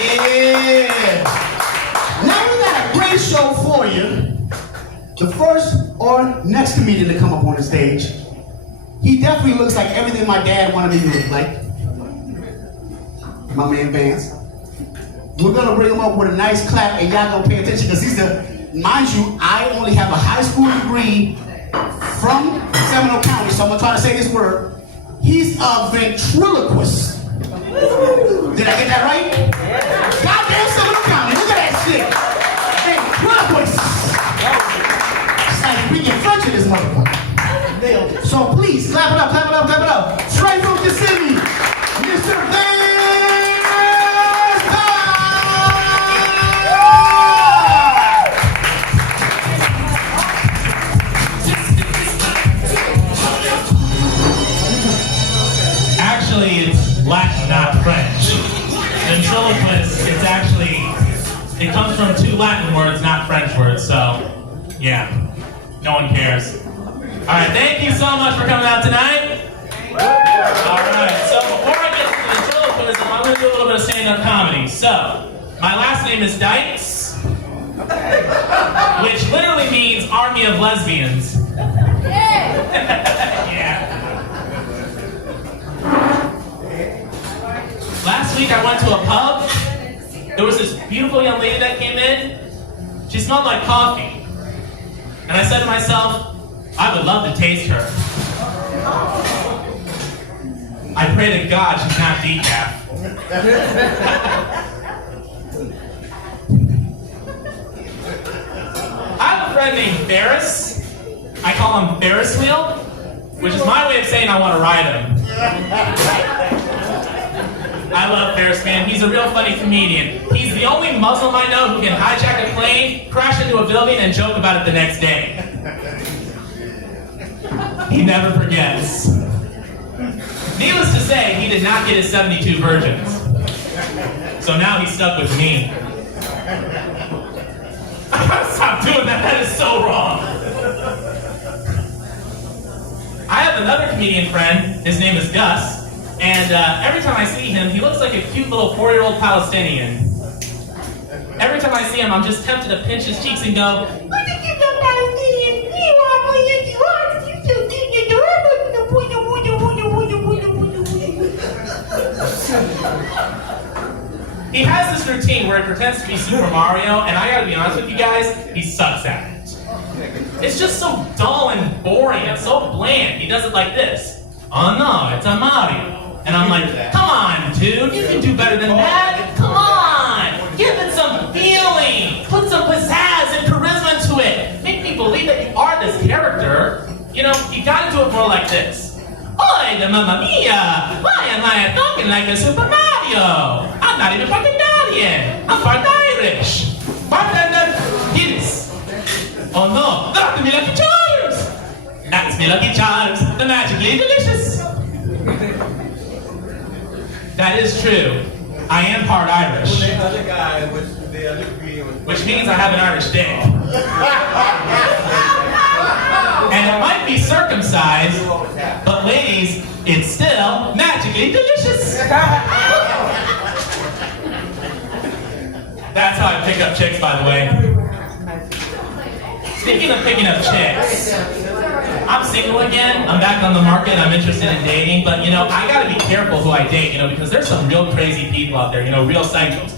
Yeah. Now we got a great show for you. The first or next comedian to come up on the stage, he definitely looks like everything my dad wanted me to look like. My man Vance. We're gonna bring him up with a nice clap and y'all gonna pay attention because he's the, mind you, I only have a high school degree from Seminole County, so I'm gonna try to say this word. He's a ventriloquist. Did I get that right? Goddamn Seminole County, look at that shit. Ventriloquist. It's like speaking French in this motherfucker. So please, clap it up, clap it up, clap it up. Straight from the city, Mr. Vance. Actually, it's Latin, not French. Ventriloquist, it's actually, it comes from two Latin words, not French words, so, yeah, no one cares. All right, thank you so much for coming out tonight. All right, so before I get to the ventriloquism, I'm going to do a little bit of stand-up comedy. So, my last name is Dykes, which literally means Army of Lesbians. Yeah. Last week I went to a pub. There was this beautiful young lady that came in. She smelled like coffee. And I said to myself, I would love to taste her. I pray to God she's not decaf. I have a friend named Ferris. I call him Ferris Wheel, which is my way of saying I want to ride him. I love Ferris, man. He's a real funny comedian. He's the only Muslim I know who can hijack a plane, crash into a building, and joke about it the next day. He never forgets. Needless to say, he did not get his 72 virgins. So now he's stuck with me. I gotta stop doing that. That is so wrong. I have another comedian friend. His name is Gus. And every time I see him, he looks like a cute little 4-year-old Palestinian. Every time I see him, I'm just tempted to pinch his cheeks and go, look at you, little Palestinian. He has this routine where he pretends to be Super Mario, and I gotta be honest with you guys, he sucks at it. It's just so dull and boring and so bland. He does it like this. Oh no, it's a Mario. And I'm like, come on, dude, you can do better than that. Come on, give it some feeling. Put some pizzazz and charisma to it. Make me believe that you are this character. You know, you gotta do it more like this. Oi, the mamma mia! Why am I talking like a Super Mario? I'm not even part Italian. I'm part Irish. Bartender, Guinness. Oh no, that's me Lucky Charms. That's me Lucky Charms, the magically delicious. That is true. I am part Irish. The other guy was which means I have an Irish dick. And it might be circumcised, but ladies, it's still magically delicious. That's how I pick up chicks, by the way. Speaking of picking up chicks, I'm single again. I'm back on the market. I'm interested in dating, but you know, I gotta be careful who I date, you know, because there's some real crazy people out there, you know, real psychos.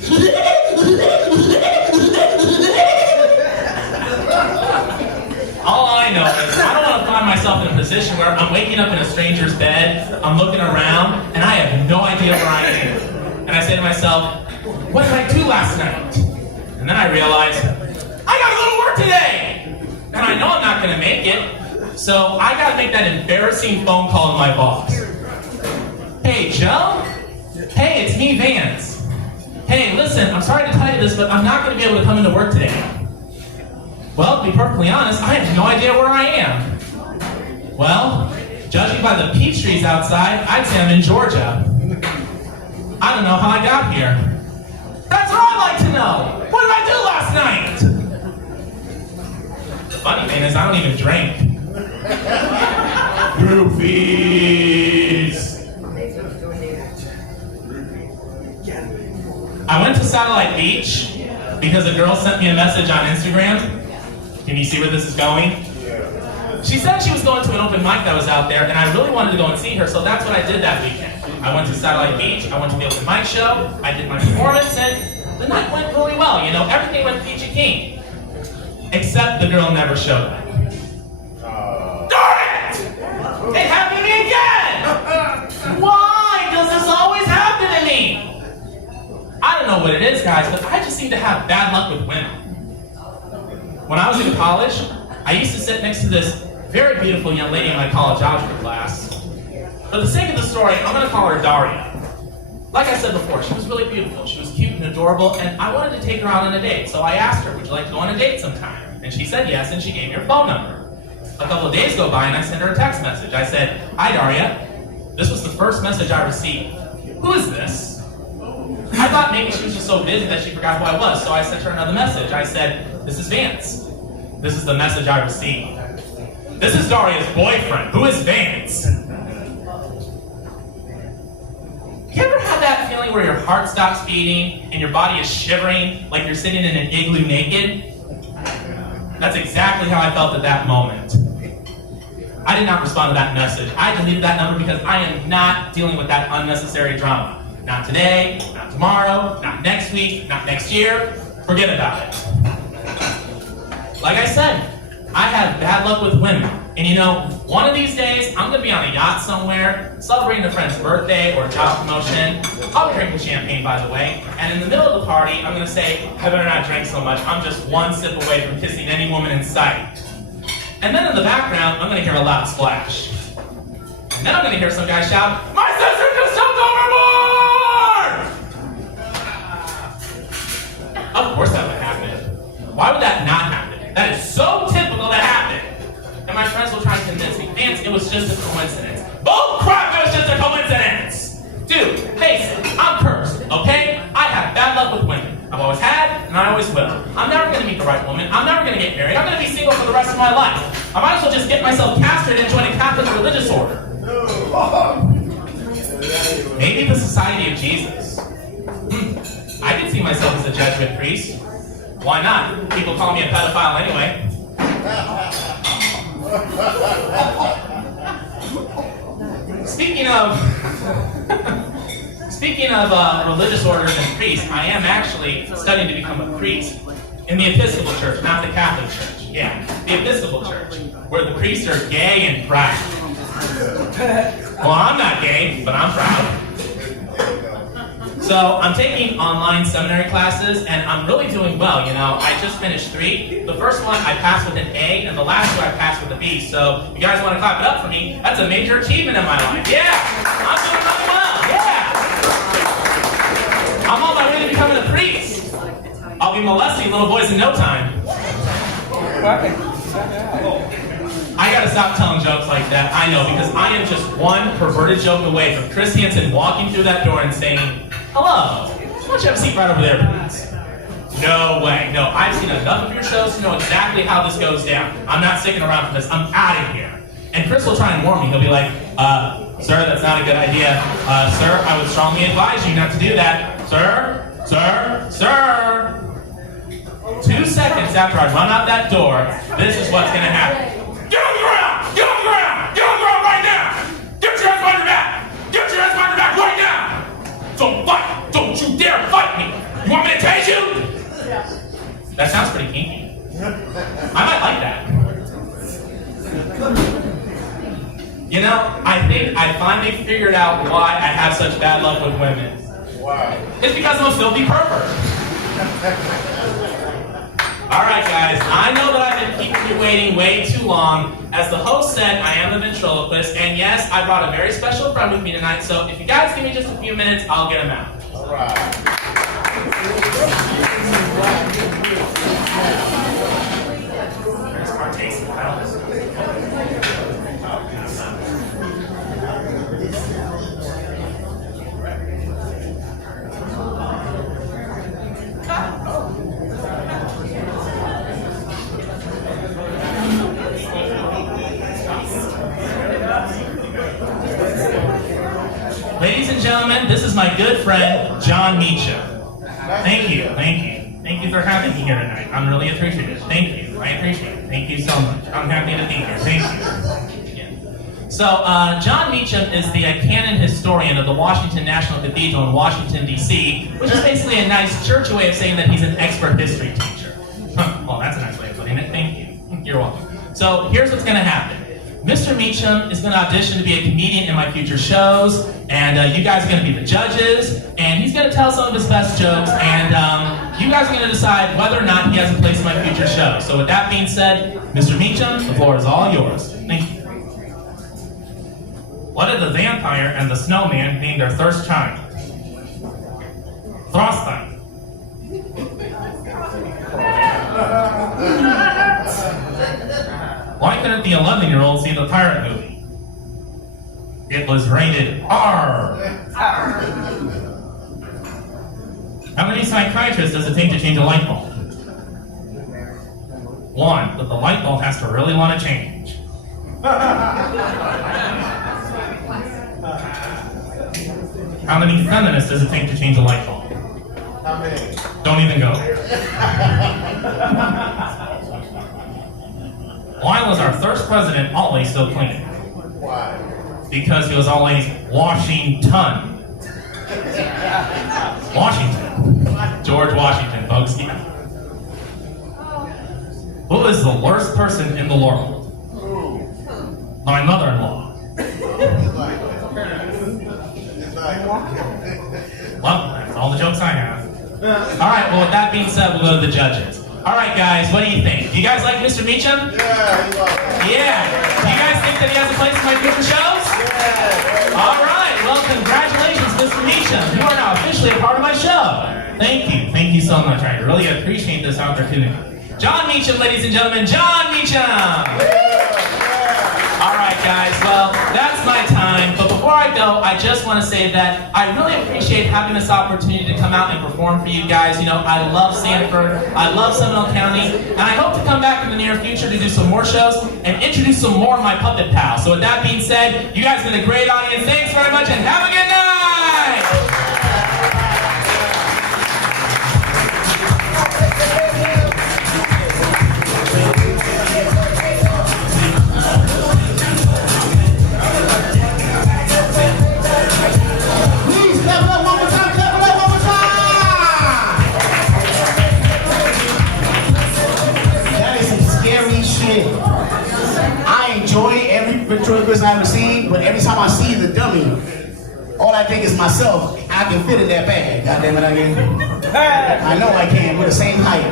All I know is I don't want to find myself in a position where I'm waking up in a stranger's bed, I'm looking around, and I have no idea where I am. And I say to myself, what did I do last night? And then I realize, I gotta go to work today! And I know I'm not gonna make it, so I gotta make that embarrassing phone call to my boss. Hey, Joe? Hey, it's me, Vance. Hey, listen, I'm sorry to tell you this, but I'm not gonna be able to come into work today. Well, to be perfectly honest, I have no idea where I am. Well, judging by the peach trees outside, I'd say I'm in Georgia. I don't know how I got here. That's what I'd like to know. What did I do last night? The funny thing is, I don't even drink. Groupies. I went to Satellite Beach because a girl sent me a message on Instagram. Can you see where this is going? She said she was going to an open mic that was out there, and I really wanted to go and see her, so that's what I did that weekend. I went to Satellite Beach, I went to the open mic show, I did my performance, and the night went really well. You know, everything went peachy keen. Except the girl never showed up. Darn it! It happened to me again! Why does this always happen to me? I don't know what it is, guys, but I just seem to have bad luck with women. When I was in college, I used to sit next to this very beautiful young lady in my college algebra class. For the sake of the story, I'm going to call her Daria. Like I said before, she was really beautiful. She was cute and adorable, and I wanted to take her out on a date. So I asked her, would you like to go on a date sometime? And she said yes, and she gave me her phone number. A couple of days go by, and I sent her a text message. I said, hi, Daria. This was the first message I received. Who is this? I thought maybe she was just so busy that she forgot who I was, so I sent her another message. I said, this is Vance. This is the message I received. This is Daria's boyfriend. Who is Vance? You ever had that feeling where your heart stops beating and your body is shivering like you're sitting in an igloo naked? That's exactly how I felt at that moment. I did not respond to that message. I deleted that number because I am not dealing with that unnecessary drama. Not today, not tomorrow, not next week, not next year. Forget about it. Like I said, I have bad luck with women. And you know, one of these days, I'm going to be on a yacht somewhere, celebrating a friend's birthday or job promotion. I'll be drinking champagne, by the way. And in the middle of the party, I'm going to say, I better not drink so much. I'm just one sip away from kissing any woman in sight. And then in the background, I'm going to hear a loud splash. And then I'm going to hear some guy shout, my sister just jumped overboard! Of course that would happen. Why would that not happen? That is so typical to happen. And my friends will try to convince me, Vance, it was just a coincidence. Bull crap, it was just a coincidence! Dude, face it, I'm cursed, okay? I have bad luck with women. I've always had, and I always will. I'm never going to meet the right woman. I'm never going to get married. I'm going to be single for the rest of my life. I might as well just get myself castrated and join a Catholic religious order. Maybe the Society of Jesus. I could see myself as a Jesuit priest. Why not? People call me a pedophile anyway. Speaking of religious orders and priests, I am actually studying to become a priest in the Episcopal Church, not the Catholic Church. Yeah, the Episcopal Church, where the priests are gay and proud. Well, I'm not gay, but I'm proud. So I'm taking online seminary classes, and I'm really doing well. You know, I just finished 3. The first one I passed with an A, and the last 2 I passed with a B. So if you guys want to clap it up for me, that's a major achievement in my life. Yeah, I'm doing really well. Yeah, I'm on my way to becoming a priest. I'll be molesting little boys in no time. I gotta stop telling jokes like that. I know, because I am just one perverted joke away from Chris Hansen walking through that door and saying, hello, why don't you have a seat right over there, please? No way. No, I've seen enough of your shows to know exactly how this goes down. I'm not sticking around for this. I'm out of here. And Chris will try and warn me. He'll be like, sir, that's not a good idea. Sir, I would strongly advise you not to do that. Sir, sir, sir. 2 seconds after I run out that door, this is what's going to happen. Get on the ground! Get on the ground! Get on the ground right now! Get your hands behind your back! Get your hands behind your back right now! Don't fight! Don't you dare fight me! You want me to tase you? That sounds pretty kinky. I might like that. You know, I think I finally figured out why I have such bad luck with women. Wow. It's because I'm a filthy pervert. Alright guys, I know that I've been keeping you waiting way too long. As the host said, I am the ventriloquist, and yes, I brought a very special friend with me tonight, so if you guys give me just a few minutes, I'll get him out. Alright. There's our tasting palace. Ladies and gentlemen, this is my good friend, John Meacham. Thank you. Thank you for having me here tonight. I'm really appreciative. Thank you. I appreciate it. Thank you so much. I'm happy to be here. Thank you. Yeah. So, John Meacham is the canon historian of the Washington National Cathedral in Washington, D.C., which is basically a nice churchy way of saying that he's an expert history teacher. Well, that's a nice way of putting it. Thank you. You're welcome. So, here's what's going to happen. Mr. Meacham is going to audition to be a comedian in my future shows, and you guys are going to be the judges, and he's going to tell some of his best jokes, and you guys are going to decide whether or not he has a place in my future show. So with that being said, Mr. Meacham, the floor is all yours. Thank you. What did the vampire and the snowman name their first child? Frostbite. Why couldn't the 11-year-old see the pirate movie? It was rated R. How many psychiatrists does it take to change a light bulb? One, but the light bulb has to really want to change. How many feminists does it take to change a light bulb? How many? Don't even go. Why was our first president always so clean? Why? Because he was always Washington. Washington. George Washington, folks. Yeah. Who is the worst person in the world? My mother-in-law. Well, that's all the jokes I have. All right, well, with that being said, we'll go to the judges. All right, guys, what do you think? Do you guys like Mr. Meacham? Yeah. Do you guys think that he has a place in my future shows? Yeah. All right. Well, congratulations, Mr. Meacham. You are now officially a part of my show. Thank you. Thank you so much. I really appreciate this opportunity. John Meacham, ladies and gentlemen. John Meacham. All right, guys. Well, that's my time. But before I go, I just want to say that I really appreciate having this opportunity to come out and perform for you guys. You know, I love Sanford. I love Seminole County. And I hope to come back in the near future to do some more shows and introduce some more of my puppet pals. So with that being said, you guys have been a great audience. Thanks very much and have a good night! I enjoy every ventriloquist I've ever seen, but every time I see the dummy, all I think is myself. I can fit in that bag. God damn it, I can. I know I can. We're the same height.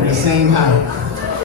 We're the same height.